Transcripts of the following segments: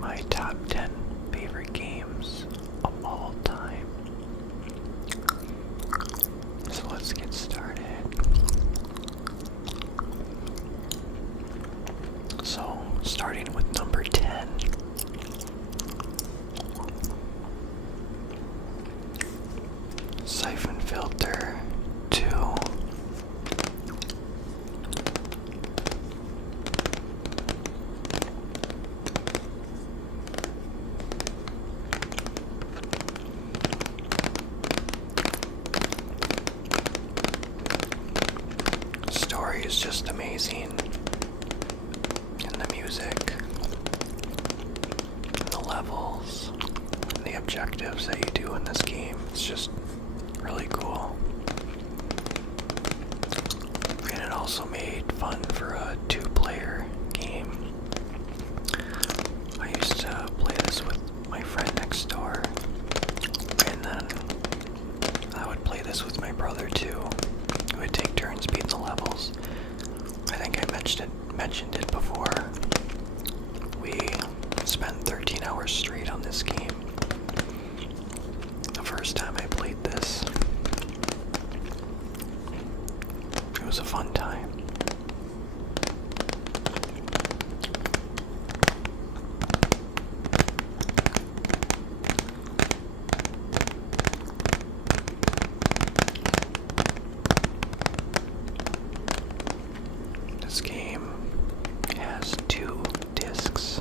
my top 10 favorite games of all time. So let's get started. So, starting with number 10. Siphon Filter 2. Story is just amazing, and the music, and the levels, and the objectives that you do in this game, it's just really cool. And it also made fun for a 2-player game. I used to play this with my friend next door, and then I would play this with my brother too. We would take turns beating the levels. I think I mentioned it before. We spent 13 hours straight on this game. The first time I played this, it was a fun time. This game has 2 discs.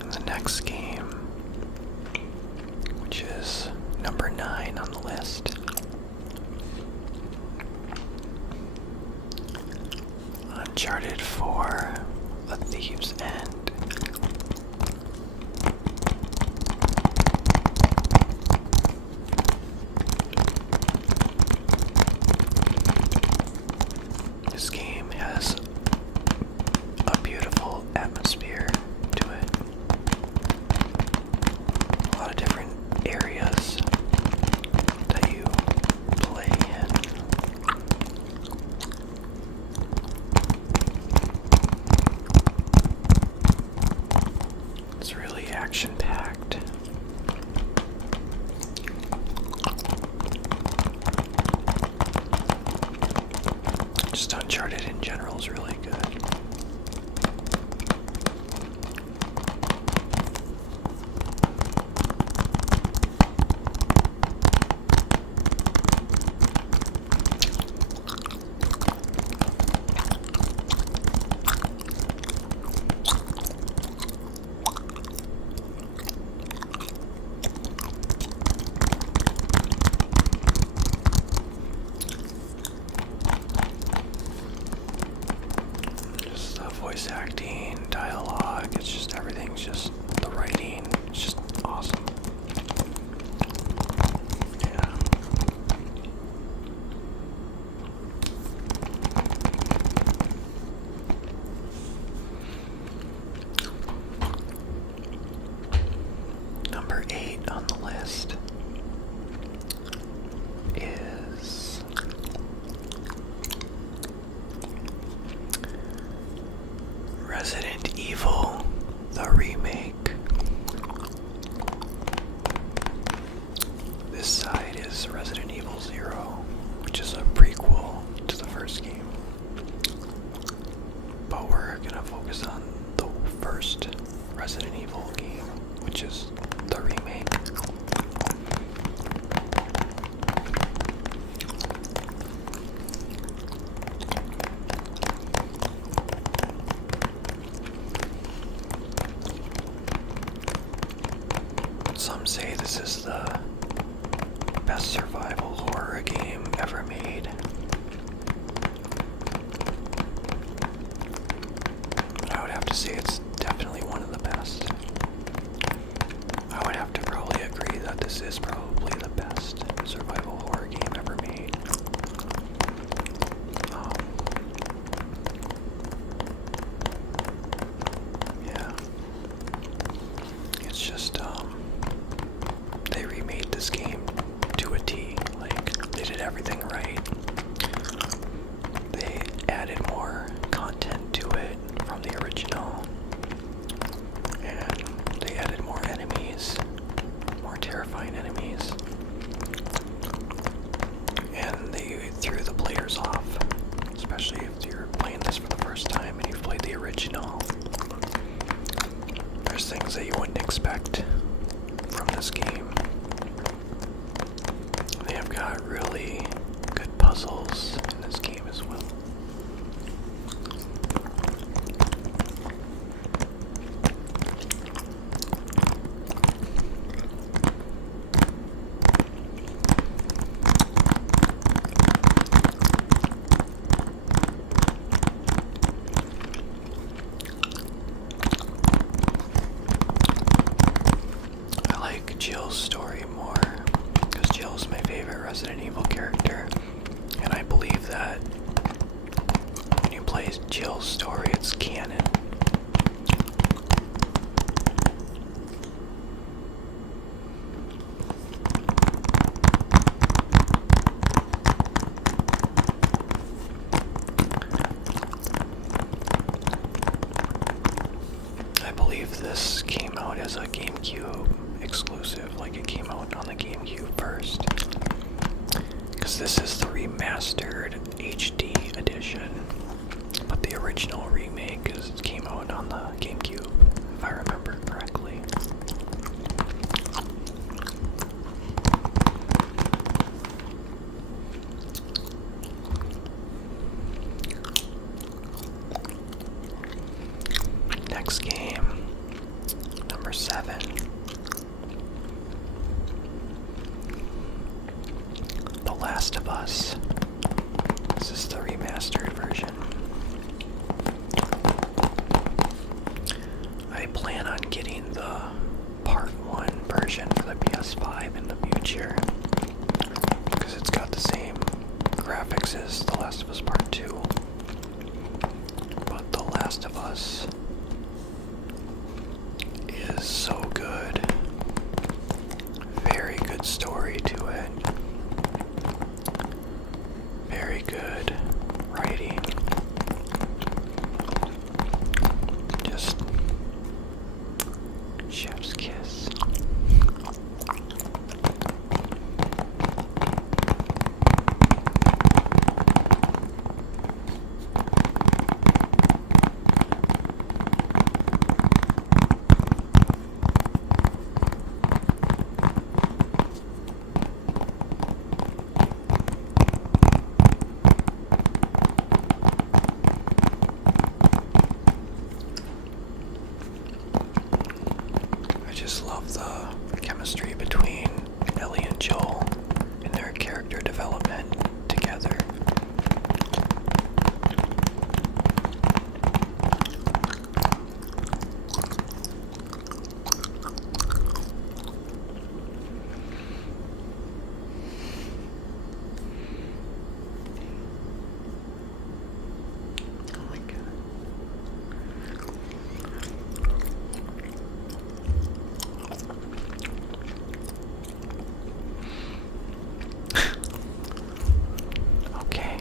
And the next game, which is number 9 on the list, Uncharted 4, A Thief's End. This game has a beautiful atmosphere to it. A lot of different areas that you play in. It's really action-packed. Just Uncharted in general is really good. Just the voice acting, dialogue, it's just everything's just, the writing, it's just awesome. Yeah. Number 8 on the list is Resident Evil, the remake. This side is Resident Evil 0, which is a prequel to the first game. But we're gonna focus on the first Resident Evil game, which is the remake. Some say this is the best survival horror game ever made. I would have to say it's definitely one of the best. I would have to probably agree everything right. They added more content to it from the original, and they added more enemies, more terrifying enemies, and they threw the players off, especially if you're playing this for the first time and you've played the original. There's things that you wouldn't expect from this game. They have got really good puzzles in this game as well. I like Jill's story more, because Jill's my favorite Resident Evil character, and I believe that when you play Jill's story, it's canon. I believe this came out as a GameCube exclusive, like it came out on the GameCube first. Because this is the remastered HD edition, but the original remake came out on the GameCube, if I remember correctly. Next game, number 7. The Last of Us. This is the remastered version. I plan on getting the Part 1 version for the PS5 in the future, because it's got the same graphics as The Last of Us Part 2. But The Last of Us is so good. Very good story to it. Very good writing. Just chef's kiss. I just love the chemistry between Ellie and Joel and their character development together. Oh my god. Okay.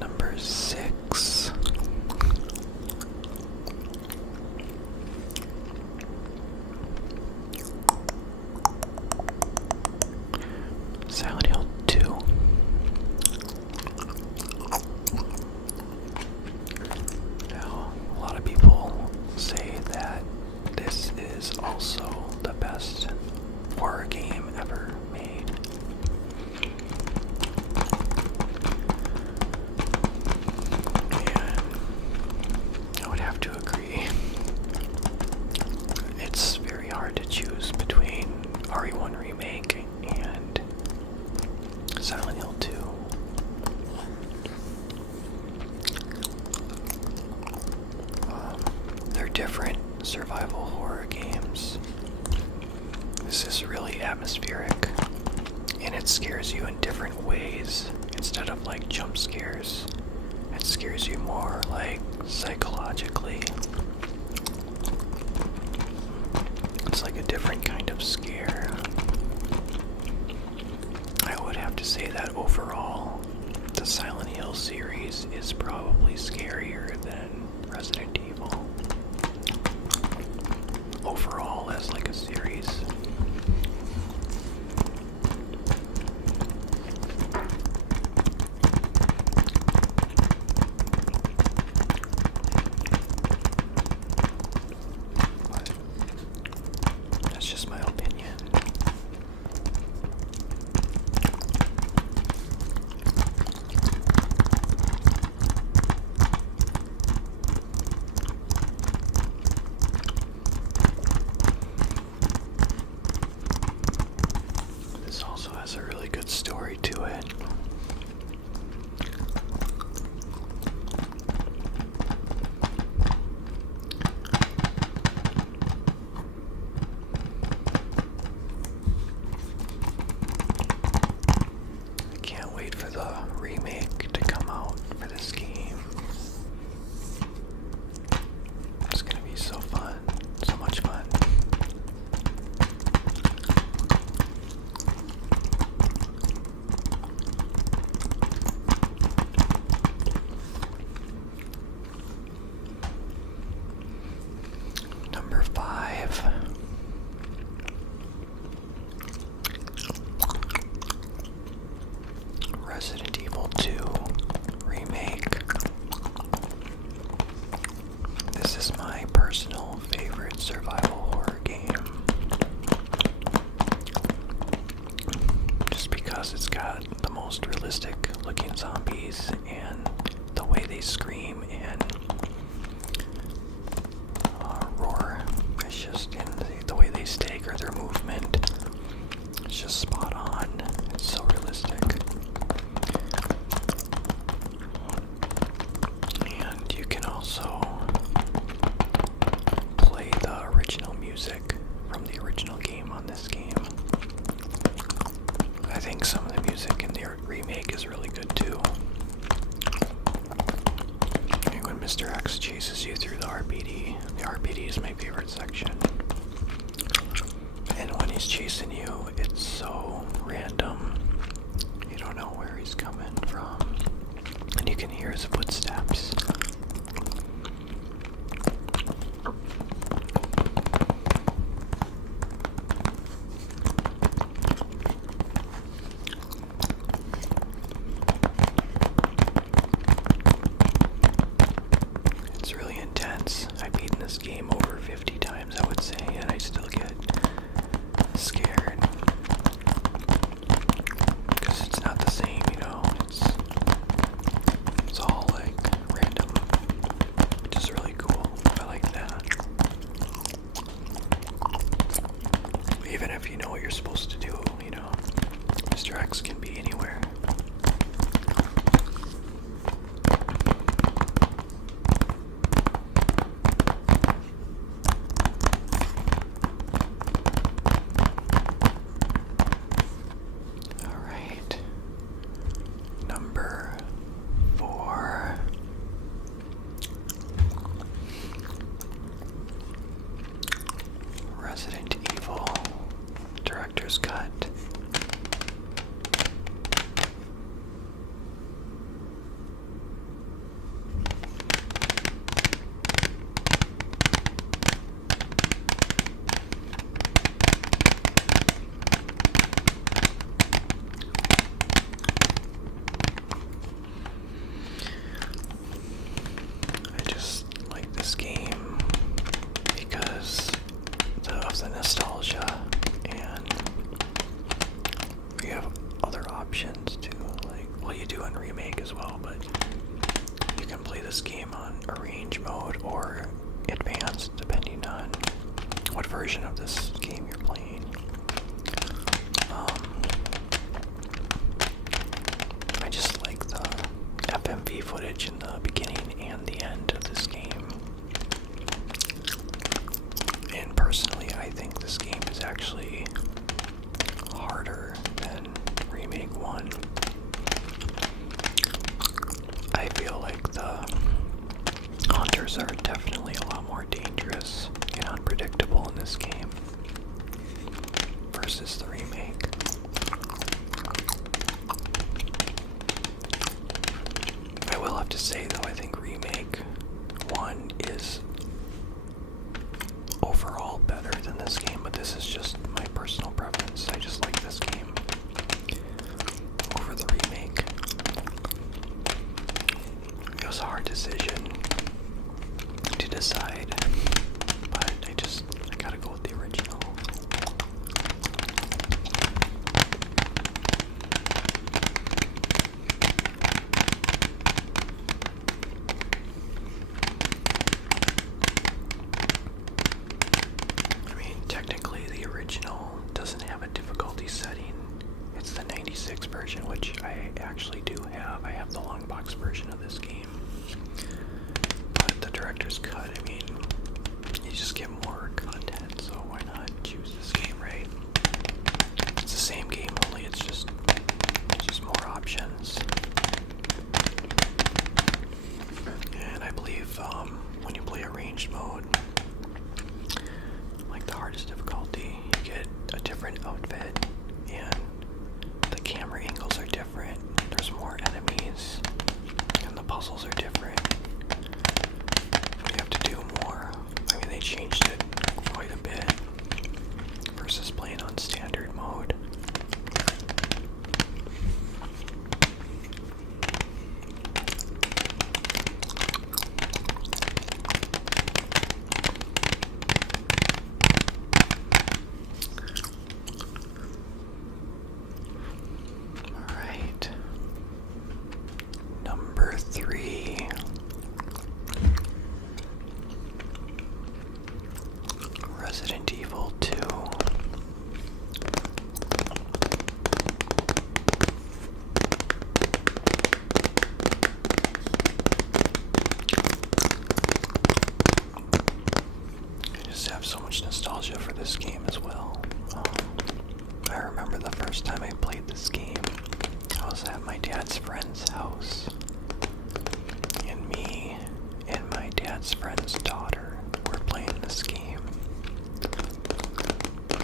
Number 6. Silent Hill 2. Now, a lot of people say that this is also the best horror game ever made. And I would have to agree. It's very hard to choose between RE1 Remake and Silent Hill 2. They're different survival horror games. This is really atmospheric, and it scares you in different ways. Instead of like jump scares, it scares you more like psychologically. It's like a different kind of scare. have to say that overall, the Silent Hill series is probably scarier than Resident Evil. Overall, as like a series. But that's just my opinion. This also has a really good story to it. I can't wait for the remake to come out for this game. It's gonna be so fun, so much fun. Number 5. Resident Evil 2 Remake. This is my personal favorite survival horror game. Just because it's got the most realistic looking zombies and the way they scream and roar. It's just in the way they stagger their movement. It's just spot on. It's so realistic. And you can also play the original music from the original game on this game. I think some of the music in the remake is really good too. And when Mr. X chases you through the RPD is my favorite section. And when he's chasing you, it's so random. You don't know where he's coming from. And you can hear his footsteps. It's really intense. I've beaten this game over 50 times, I would say, and I still get scared. Because it's not the same, you know? It's all like random. Which is really cool. I like that. Even if you know what you're supposed to do, you know, Mr. X can be anywhere. Alright. Number 4. Resident Evil Director's Cut. I just like this game because of the nostalgia, and we have other options too. Like, well, you do in remake as well, but you can play this game on arrange mode or advanced, depending on what version of this game you're playing. I just like the FMV footage in the beginning and the end of this game. And personally, I think this game is actually harder than Remake 1. I feel like the hunters are definitely a lot more dangerous and unpredictable in this game versus the remake. PS6 version, which I actually do have. I have the long box version of this game. But the director's cut, I mean, you just get more content, so why not choose this game, right? It's the same game, only it's just more options. And I believe when you play arranged mode, like the hardest difficulty, you get a different outfit, and the camera angles are different. There's more enemies, and the puzzles are different. You have to do more. I mean, they changed it quite a bit versus playing on standard mode. Alright. Number 3. Resident Evil 2. I just have so much nostalgia for this game as well. I remember the first time I played this game, I was at my dad's friend's house, and me and my dad's friend's daughter were playing this game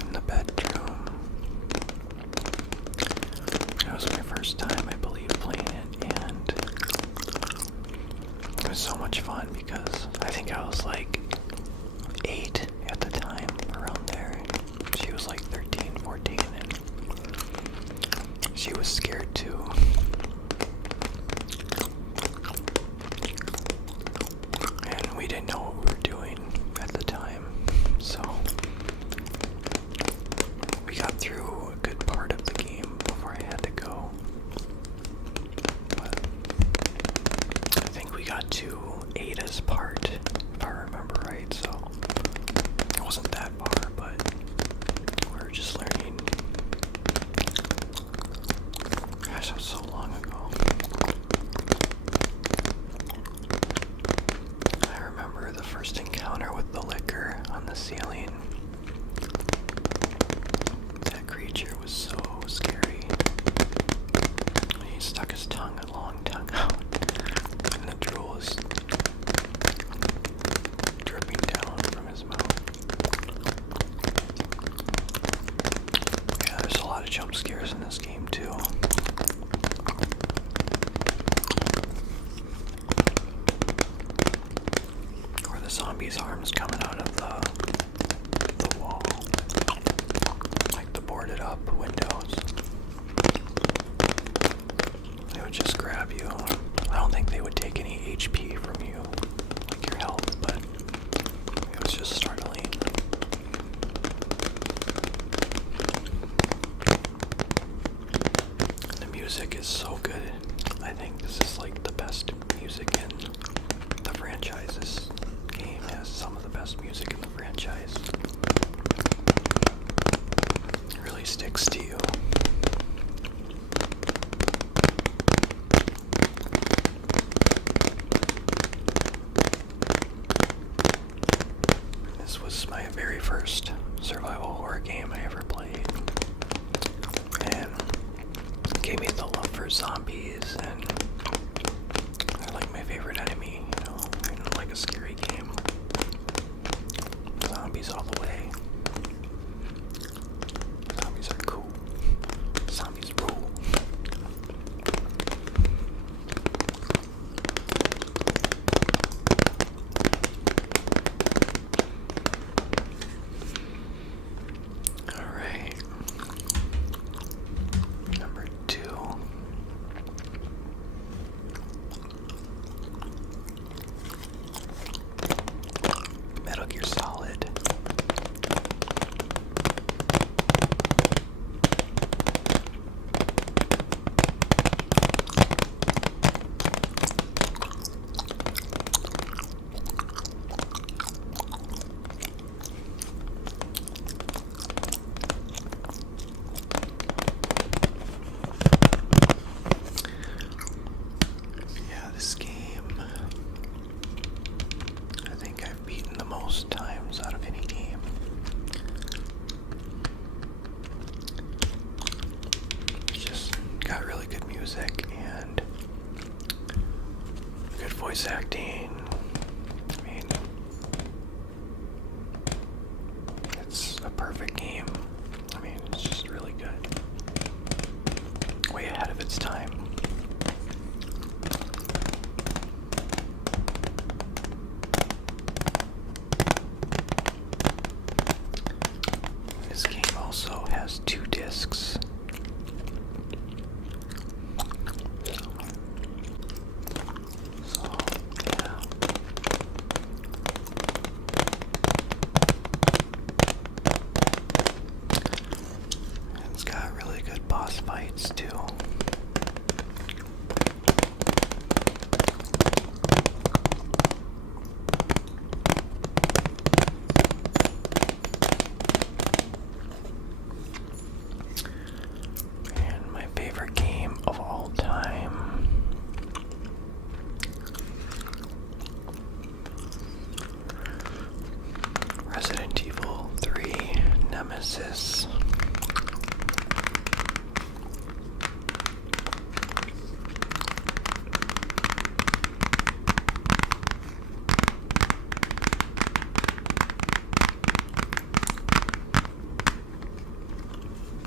in the bedroom. It was my first time, I believe, playing it, and it was so much fun because I think I was like 8 at the time, around there. She was like 13, 14, and she was scared too. And we didn't know what we were doing at the time, so we got through a good part of the game before I had to go. But I think we got to Ada's part, if I remember right, so it wasn't that far, but we were just learning. Gosh, that was so long ago. I remember the first encounter with the liquor on the ceiling. That creature was so scary. He stuck his tongue, a long tongue out, and the drool was dripping down from his mouth. Yeah, there's a lot of jump scares in this game too. Or the zombie's arms coming out of the wall, like the boarded up windows. They would just grab you. I don't think they would take any HP from you, like your health, but it was just startling. The music is so good. I think this is like the best music in the franchise. This game has some of the best music in the franchise. It really sticks to you. This was my very first survival horror game I ever played, and it gave me the love for zombies, and they're like my favorite enemy, you know, like a scary game. Zombies all the way. Zombies are cool. Zombies rule. Alright. Number 2. Metal Gear Solid. music and good voice acting. I mean, it's a perfect game. I mean, it's just really good. Way ahead of its time. This game also has 2 discs. So, yeah. And it's got really good boss fights too. And my favorite game of all time. Resident Evil 3 Nemesis.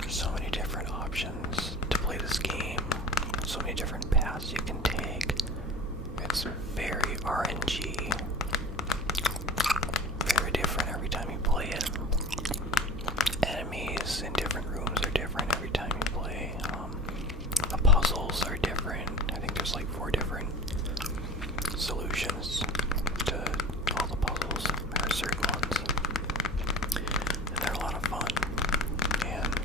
There's so many different options to play this game, so many different paths you can take. It's very RNG, very different every time you play it. Enemies in different rooms are different every time you play. The puzzles are different. I think there's like 4 different solutions to all the puzzles. There are certain ones. And they're a lot of fun. And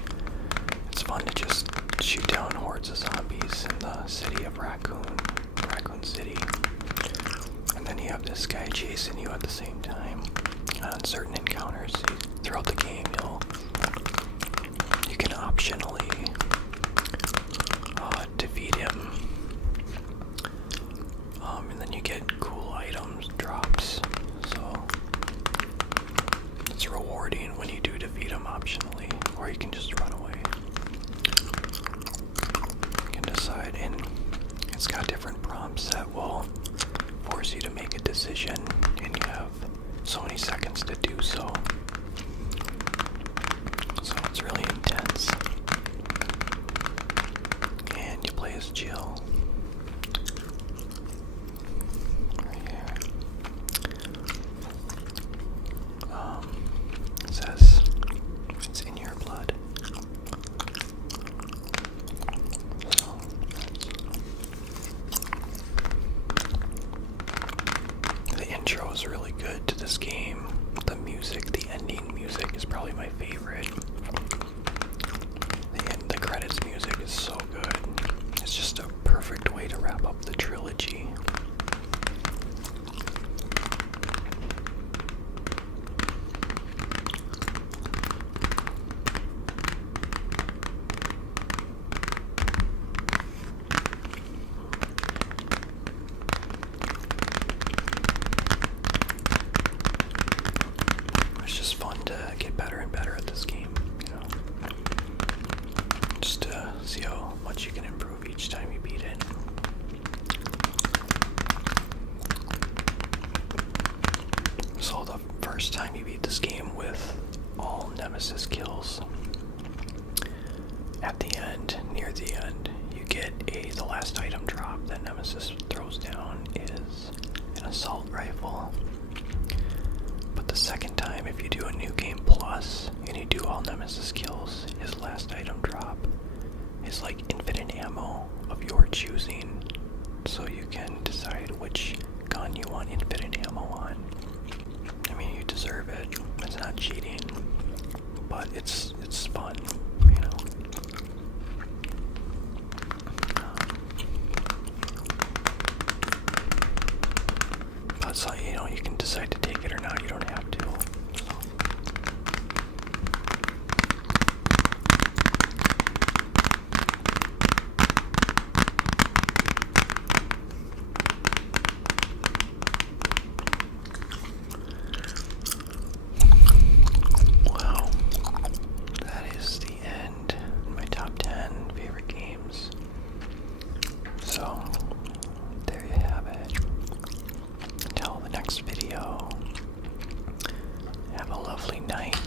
it's fun to just shoot down hordes of zombies in the city of Raccoon City. And then you have this guy chasing you at the same time. On certain encounters throughout the game, you can optionally defeat him. And then you get cool items, drops. So it's rewarding when you do defeat him optionally, or you can just run away. You can decide, and it's got different prompts that will force you to make a decision, and you have so many seconds to do so. So it's really intense. And you play as Jill. Right here. It says it's in your blood. So the intro is really good to this game. The music, the ending music is probably my favorite. The credits music is so good. It's just a perfect way to wrap up the trilogy. It's just fun to get better and better at this game, just to see how much you can improve each time you beat it. So the first time you beat this game with all nemesis kills, at the end, near the end, you get the last item drop that nemesis throws down is an assault rifle. But the second time, if you do a new game plus and you do all nemesis kills, his last item drop is like infinite ammo of your choosing, so you can decide which gun you want infinite ammo on. I mean, you deserve it. It's not cheating, but it's fun, But so, you can decide to take it or not. You don't have to. Wow. That is the night.